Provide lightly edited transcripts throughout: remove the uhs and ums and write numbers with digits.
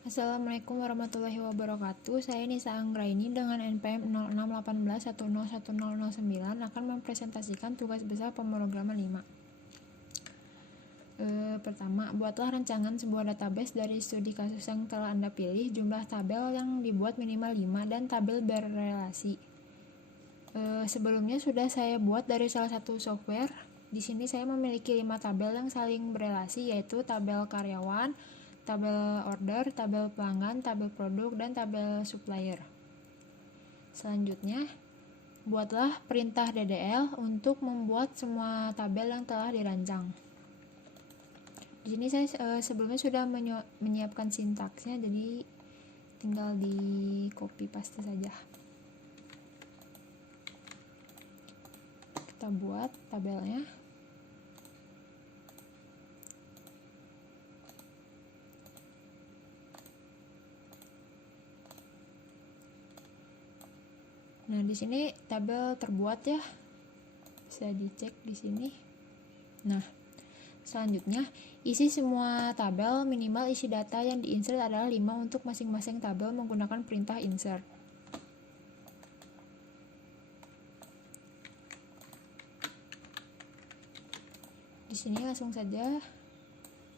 Assalamualaikum warahmatullahi wabarakatuh. Saya Nisa Anggraini dengan NPM 0618101009 akan mempresentasikan tugas besar pemrograman 5. Pertama, buatlah rancangan sebuah database dari studi kasus yang telah Anda pilih. Jumlah tabel yang dibuat minimal 5 dan tabel berrelasi. Sebelumnya sudah saya buat dari salah satu software. Di sini saya memiliki 5 tabel yang saling berrelasi, yaitu tabel karyawan, tabel order, tabel pelanggan, tabel produk, dan tabel supplier. Selanjutnya, buatlah perintah DDL untuk membuat semua tabel yang telah dirancang. Di sini saya sebelumnya sudah menyiapkan sintaksnya, jadi tinggal di copy paste saja. Kita buat tabelnya. Nah, di sini tabel terbuat ya. Bisa dicek di sini. Nah, selanjutnya isi semua tabel, minimal isi data yang diinsert adalah 5 untuk masing-masing tabel menggunakan perintah insert. Di sini langsung saja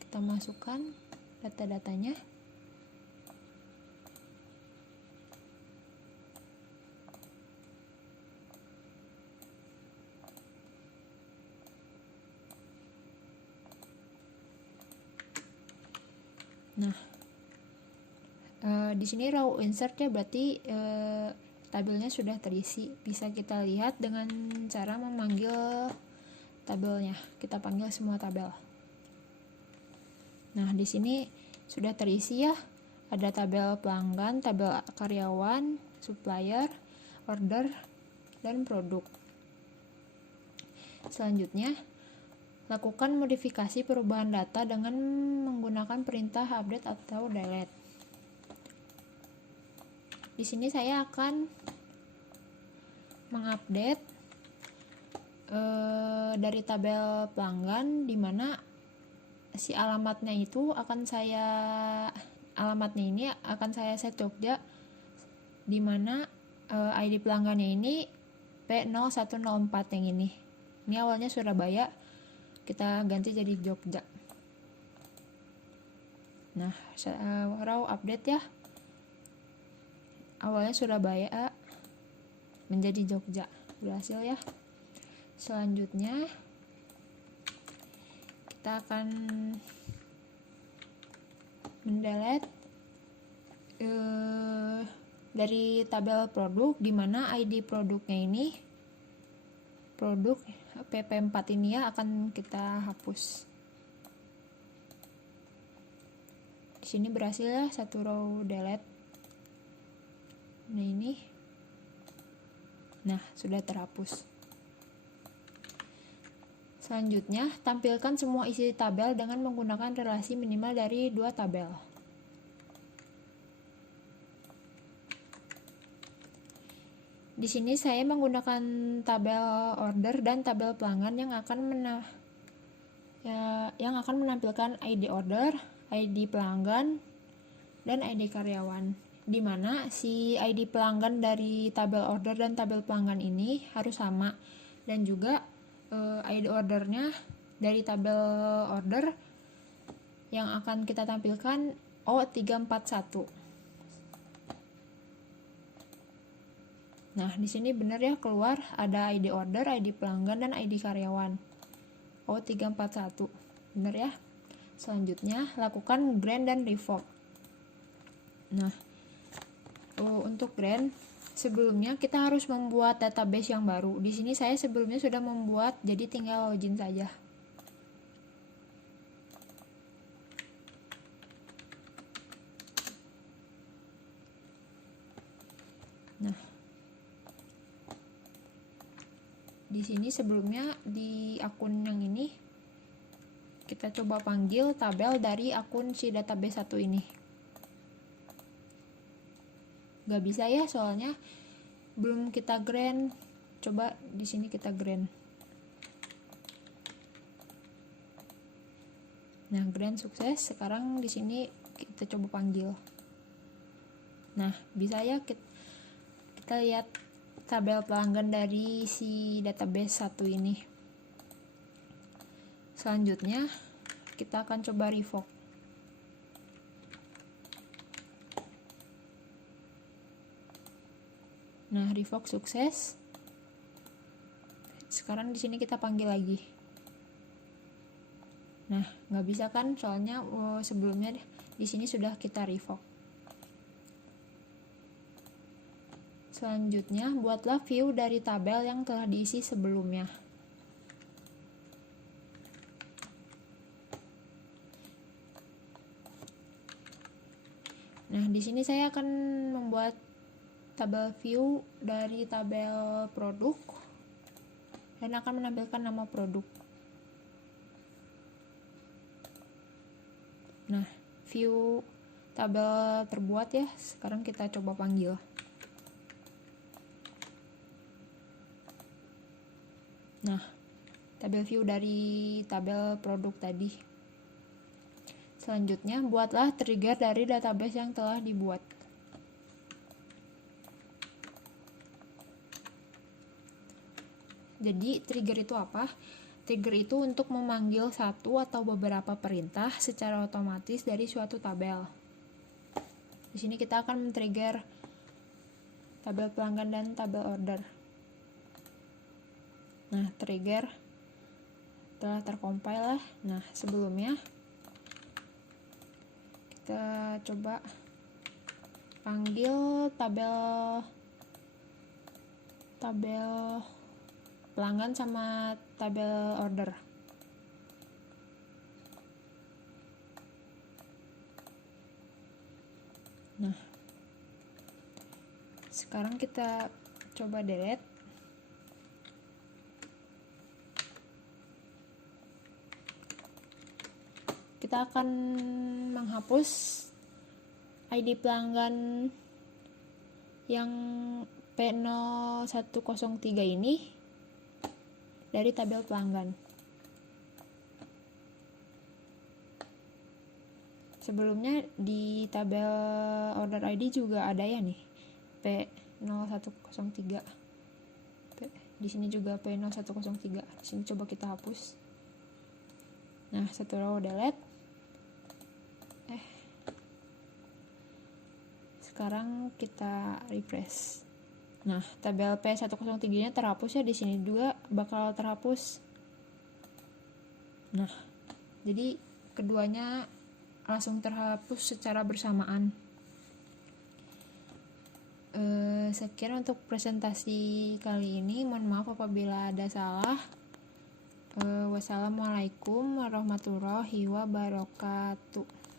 kita masukkan data-datanya. Nah, di sini raw insert ya, berarti tabelnya sudah terisi. Bisa kita lihat dengan cara memanggil tabelnya. Kita panggil semua tabel. Nah, di sini sudah terisi ya. Ada tabel pelanggan, tabel karyawan, supplier, order, dan produk. Selanjutnya, lakukan modifikasi perubahan data dengan menggunakan perintah update atau delete. Di sini saya akan mengupdate dari tabel pelanggan, di mana si alamatnya ini akan saya set Jogja, di mana ID pelanggannya ini P0104 yang ini. Ini awalnya Surabaya, kita ganti jadi Jogja. Nah, raw update ya. Awalnya Surabaya menjadi Jogja. Berhasil ya. Selanjutnya kita akan mendelete dari tabel produk, di mana ID produknya ini produk PP4 ini ya akan kita hapus. Di sini berhasil ya, satu row delete. Nah, ini. Nah, sudah terhapus. Selanjutnya, tampilkan semua isi tabel dengan menggunakan relasi minimal dari 2 tabel. Di sini saya menggunakan tabel order dan tabel pelanggan yang akan menampilkan ID order, ID pelanggan, dan ID karyawan. Di mana si ID pelanggan dari tabel order dan tabel pelanggan ini harus sama, dan juga ID ordernya dari tabel order yang akan kita tampilkan O341. Nah, di sini benar ya, keluar ada ID order, ID pelanggan, dan ID karyawan. O341. Benar ya? Selanjutnya, lakukan grant dan revoke. Nah, untuk grant, sebelumnya kita harus membuat database yang baru. Di sini saya sebelumnya sudah membuat, jadi tinggal login saja. Nah, di sini sebelumnya di akun yang ini kita coba panggil tabel dari akun si database 1 ini. Gak bisa ya, soalnya belum kita grant. Coba di sini kita grant. Nah, grant sukses. Sekarang di sini kita coba panggil. Nah, bisa ya kita lihat tabel pelanggan dari si database satu ini. Selanjutnya kita akan coba revoke. Nah, revoke sukses. Sekarang di sini kita panggil lagi. Nah, nggak bisa kan, soalnya sebelumnya di sini sudah kita revoke. Selanjutnya, buatlah view dari tabel yang telah diisi sebelumnya. Nah, di sini saya akan membuat tabel view dari tabel produk dan akan menampilkan nama produk. Nah, view tabel terbuat ya. Sekarang kita coba panggil. Nah, tabel view dari tabel produk tadi. Selanjutnya, buatlah trigger dari database yang telah dibuat. Jadi, trigger itu apa? Trigger itu untuk memanggil satu atau beberapa perintah secara otomatis dari suatu tabel. Di sini kita akan men-trigger tabel pelanggan dan tabel order. Nah, trigger telah tercompile lah. Nah, sebelumnya kita coba panggil tabel pelanggan sama tabel order. Nah, sekarang kita coba delete. Kita akan menghapus ID pelanggan yang P0103 ini dari tabel pelanggan. Sebelumnya di tabel order ID juga ada ya nih, P0103. Di sini juga P0103. Di sini coba kita hapus. Nah, satu row delete. Sekarang kita refresh. Nah, tabel P103-nya terhapus ya, di sini juga bakal terhapus. Nah, jadi keduanya langsung terhapus secara bersamaan. Sekian untuk presentasi kali ini. Mohon maaf apabila ada salah. Wassalamualaikum warahmatullahi wabarakatuh.